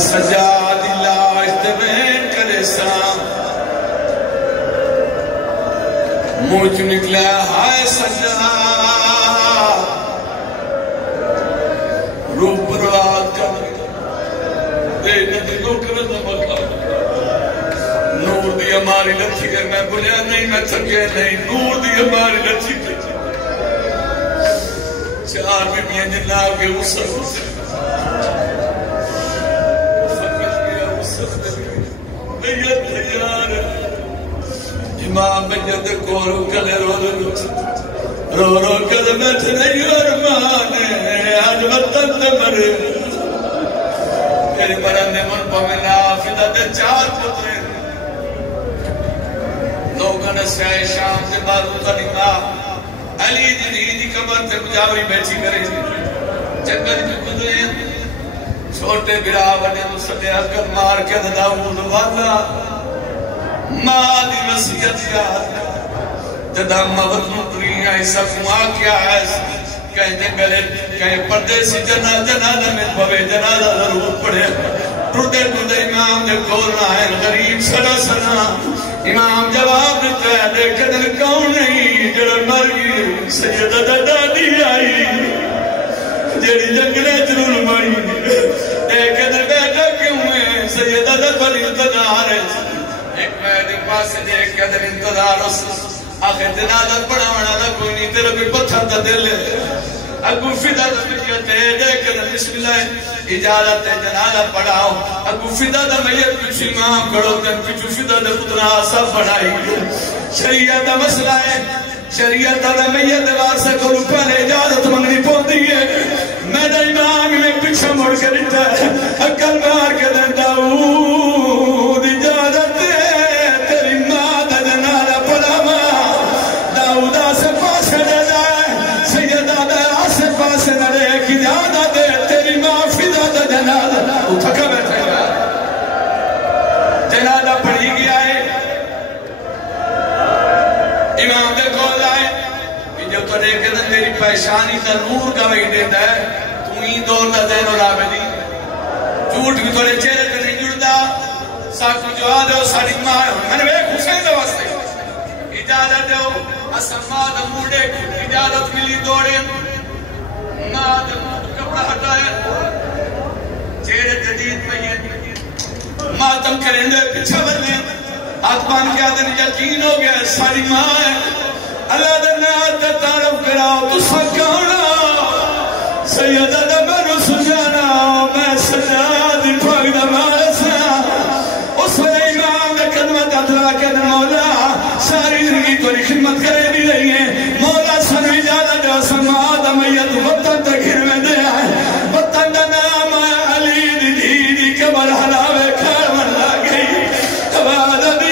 سجاد اللہ اشتبین کرے سام موچ نکلا ہائے سجاد روح برباد کر دے ندی کو کرد مکہ نور دی ہماری لچھی ہے میں بولیا نہیں میں تھکے نہیں نور دی ہماری لچھی ہے چار بیٹیاں جنہ کے اسر میت تیار امام میت کو رو کلے رو کلے میں تنہی ارمانے آج وطن دے مرے میرے مرنے من پمنا فیدہ دے چار پترے لوگن سیاہ شام سے بارو قدیمہ علی دی قبر تے مجاوری بیٹھی کرے جنگل کی گزرے چھوٹے برا وڈے مسلے حقت مار کے داؤد والا ماں دی وصیت یاد جدا موت مطری ایسا کما کیا ہے کہیں جنگلے کہیں پردیسی جنازہ میں پوے جنازہ ضرور پڑے ٹوٹے امام دے کولنا ہے غریب سنا امام جواب دیتا ہے دیکھے دل کون نہیں جڑا مر گئی سیدہ دادی آئی جڑی جنگلے ضرور مری دیکھے دل بیٹھا کیوں ہے سیدہ دادی انتظار ہے ایک میرے پاس دیکھے دل انتظار آخر جنازہ پڑھاونا دا کوئی نہیں تیرے بھی پتھر دا دل ہے اگو فیدہ دا میت ہے دیکھے دل بسم اللہ اجازت ہے جنازہ پڑھاؤ اگو فیدہ دا میت کچھ امام کھڑو تن کچھ فیدہ دا پتنا سب پڑھائی شریعت دا مسئلہ ہے شریعت دا میت وارسہ کو پہلے اجازت منگنی پوندی ہے میں دا امام میں پیچھے مڑ کے دیتا ہے اکل مار کے دن داؤد اجازت ہے تیری ماں دا جنازہ پڑھاوا داؤد آسے پاسے دے جائے سیدہ دا آسے پاسے نہ لے کی اجازت ہے تیری ماں فیدہ دا جنازہ اٹھکا بیٹھے گا جنازہ پڑھی گیا ہے امام دے کول آئے کہ جو تو دیکھے دن میری پیشانی تا نور کا وہی دیتا ہے تو ہی دور دا دین اور آبدی جھوٹ بھی تھوڑے چہرے پہ نہیں جڑتا ساکھو جو آدھے ہو ساری ماں ہے میں نے ایک حسین دے واسطے اجازت دے ہو اسماء دا موڑے اجازت ملی دوڑے ماں دا کپڑا ہٹائے چہرے جدید میت ماتم کریں دے پیچھا بلنے آتمان کے آدھے یقین ہو گیا ساری ماں ہے اللہ درنات تعرف کراؤ تو سکانا سیدہ دا میں سجانا میں سجاد پاک دا مارسا اس وقت امام دا قدمت اترا کے دا مولا ساری زندگی کوئی خدمت کرے بھی رہی ہے مولا سنو اجازت دے سماع دا میت وطن تا گھر میں دے آئے وطن دا نام آیا علی دی قبر حلاوے کھار من لا گئی حوالہ دی